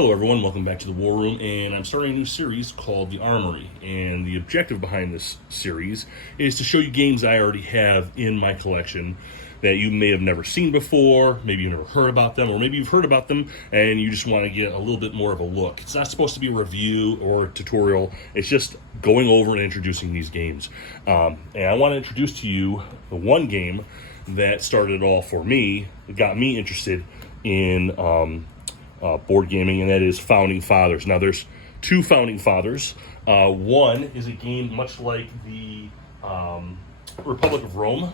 Hello everyone, welcome back to the War Room, and I'm starting a new series called the Armory, and the objective behind this series is to show you games I already have in my collection that you may have never seen before, maybe you've never heard about them, or maybe you've heard about them and you just want to get a little bit more of a look. It's not supposed to be a review or a tutorial, it's just going over and introducing these games. And I want to introduce to you the one game that started it all for me, that got me interested in board gaming, and that is Founding Fathers. Now, there's two Founding Fathers. One is a game much like the Republic of Rome.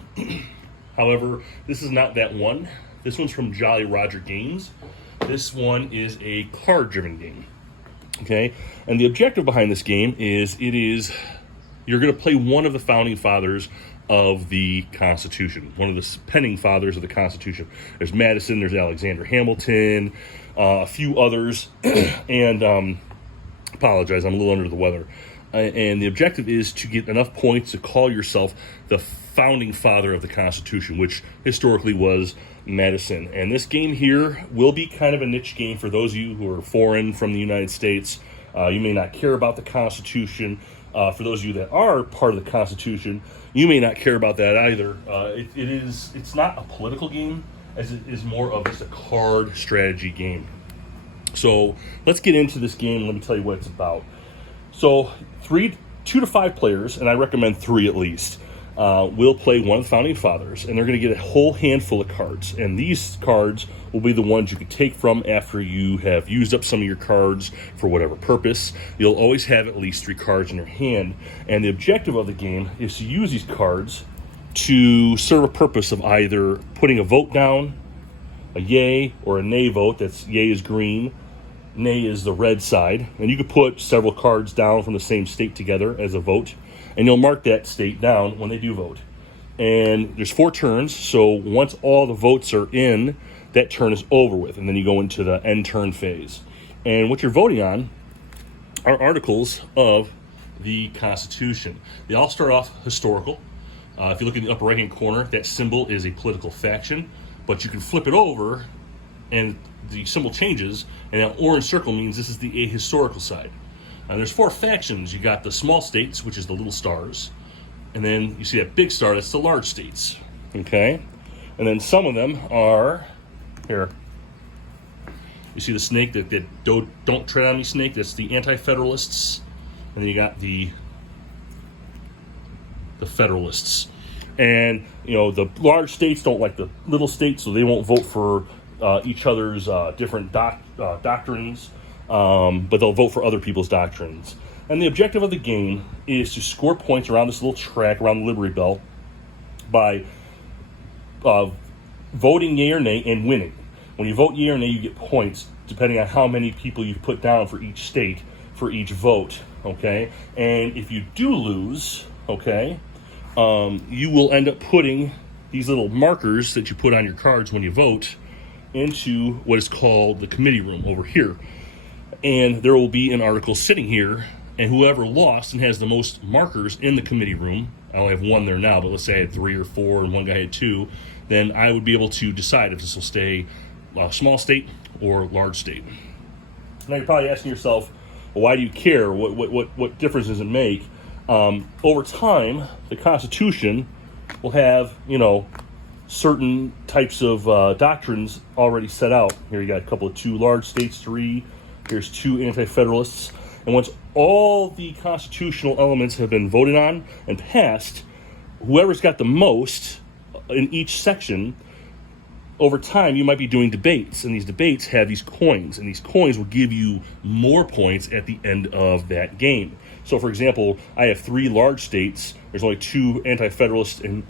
However, this is not that one. This one's from Jolly Roger Games. This one is a card-driven game. Okay, and the objective behind this game is you're going to play one of the Founding Fathers of the Constitution, one of the penning fathers of the Constitution. There's Madison, there's Alexander Hamilton, a few others, and apologize, I'm a little under the weather. And the objective is to get enough points to call yourself the founding father of the Constitution, which historically was Madison. And this game here will be kind of a niche game for those of you who are foreign from the United States. You may not care about the Constitution. For those of you that are part of the Constitution, you may not care about that either. It's not a political game, as it is more of just a card strategy game. So let's get into this game. Let me tell you what it's about. So 2 to 5 players, and I recommend 3 at least, will play one of the Founding Fathers, and they're going to get a whole handful of cards. And these cards will be the ones you can take from after you have used up some of your cards for whatever purpose. You'll always have at least 3 cards in your hand, and the objective of the game is to use these cards to serve a purpose of either putting a vote down, a yay or a nay vote. That's yay is green, nay is the red side, and you could put several cards down from the same state together as a vote, and you'll mark that state down when they do vote. And there's 4 turns, so once all the votes are in, that turn is over with, and then you go into the end turn phase. And what you're voting on are articles of the Constitution. They all start off historical. If you look in the upper right-hand corner, that symbol is a political faction, but you can flip it over, and the symbol changes, and that orange circle means this is the ahistorical side. And there's 4 factions. You got the small states, which is the little stars, and then you see that big star, that's the large states. Okay? And then some of them are here. You see the snake, that don't tread on me snake, that's the anti-federalists. And then you got the Federalists. And, you know, the large states don't like the little states, so they won't vote for each other's different doctrines, but they'll vote for other people's doctrines. And the objective of the game is to score points around this little track, around the Liberty Bell, by voting yay or nay and winning. When you vote yay or nay, you get points, depending on how many people you put down for each state, for each vote, okay? And if you do lose, okay, you will end up putting these little markers that you put on your cards when you vote into what is called the committee room over here. And there will be an article sitting here, and whoever lost and has the most markers in the committee room, I only have 1 there now, but let's say I had 3 or 4 and one guy had 2, then I would be able to decide if this will stay a small state or large state. Now you're probably asking yourself, well, why do you care? What difference does it make? Over time, the Constitution will have, certain types of doctrines already set out. Here you got a couple of 2 large states, 3. Here's 2 anti-federalists. And once all the constitutional elements have been voted on and passed, whoever's got the most in each section, over time you might be doing debates. And these debates have these coins. And these coins will give you more points at the end of that game. So, for example, I have 3 large states. There's only 2 anti-federalists and,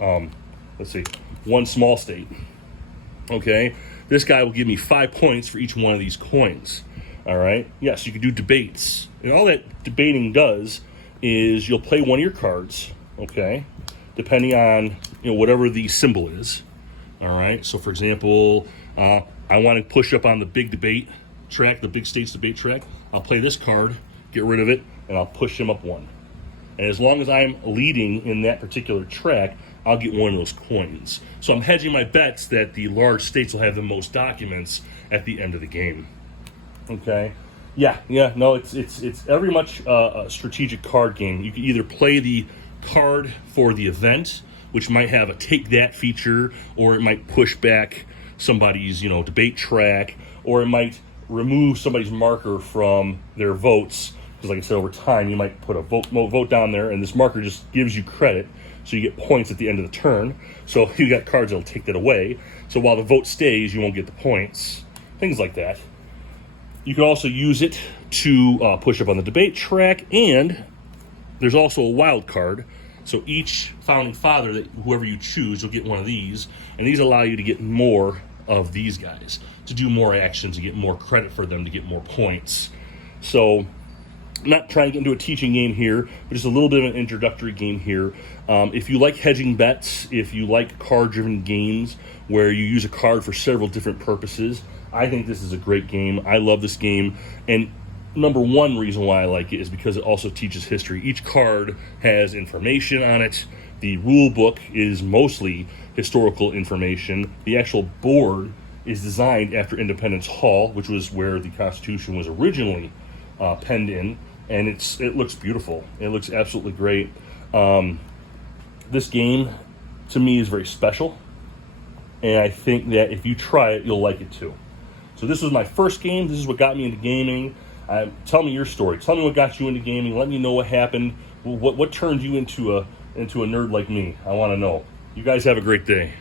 1 small state. Okay? This guy will give me 5 points for each one of these coins. All right? Yes, you can do debates. And all that debating does is you'll play one of your cards, okay, depending on, whatever the symbol is. All right? So, for example, I want to push up on the big debate track, the big states debate track. I'll play this card, get rid of it, and I'll push him up 1. And as long as I'm leading in that particular track, I'll get one of those coins. So I'm hedging my bets that the large states will have the most documents at the end of the game. Okay? Yeah, no, it's very much a strategic card game. You can either play the card for the event, which might have a take that feature, or it might push back somebody's debate track, or it might remove somebody's marker from their votes. Because like I said, over time you might put a vote down there, and this marker just gives you credit, so you get points at the end of the turn. So you got cards that'll take that away. So while the vote stays, you won't get the points. Things like that. You can also use it to push up on the debate track, and there's also a wild card. So each founding father, that whoever you choose, you'll get one of these, and these allow you to get more of these guys, to do more actions, to get more credit for them, to get more points. So I'm not trying to get into a teaching game here, but just a little bit of an introductory game here. If you like hedging bets, if you like card-driven games where you use a card for several different purposes, I think this is a great game. I love this game, and number one reason why I like it is because it also teaches history. Each card has information on it. The rule book is mostly historical information. The actual board is designed after Independence Hall, which was where the Constitution was originally penned in, and it looks beautiful. It looks absolutely great. This game, to me, is very special, and I think that if you try it, you'll like it too. So this was my first game. This is what got me into gaming. Tell me your story. Tell me what got you into gaming. Let me know what happened. What turned you into a nerd like me? I want to know. You guys have a great day.